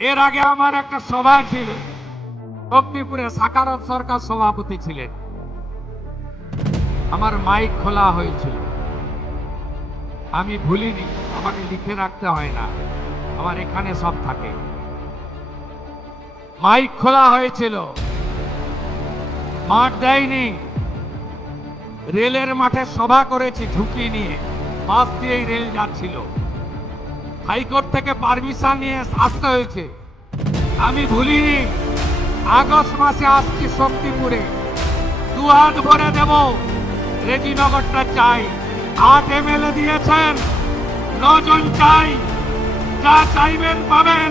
এর আগে আমার একটা সভা ছিল, শক্তিপুরে সাকারত সরকার সভাপতি ছিলেন। আমার মাইক খোলা হয়েছিল, আমি ভুলিনি, আমাকে লিখে রাখতে হয় না, আমার এখানে সব থাকে। মাইক খোলা হয়েছিল, মাঠ দেয়নি, রেলের মাঠে সভা করেছি ঝুঁকি নিয়ে, পাশ দিয়েই রেল যাচ্ছিল, হাইকোর্ট থেকে পারমিশন নিয়ে আসতে হয়েছে। আমি ভুলিনি, আগস্ট মাসে আসছি শক্তিপুরে, দুহাত ভরে দেব, রেজিনগরটা চাই। 8 এমএলএ দিয়েছেন, 9 জন চাই, যা চাইবেন পাবেন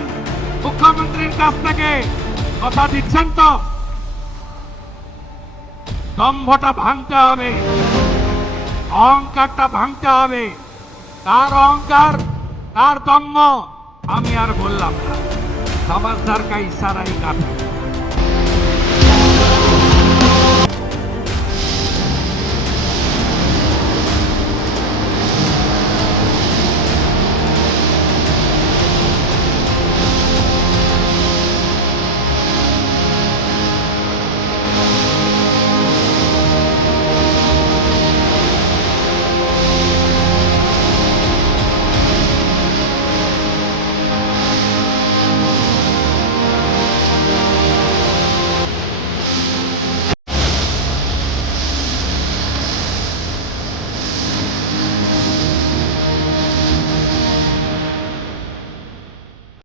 মুখ্যমন্ত্রীর কাছ থেকে। কথা দিচ্ছেন তো? দম্ভটা ভাঙতে হবে, অহংকারটা ভাঙতে হবে। কার অহংকার, কার দম্ভ আমি আর বললাম না, সমাজদার কা ইশারাই কাফি।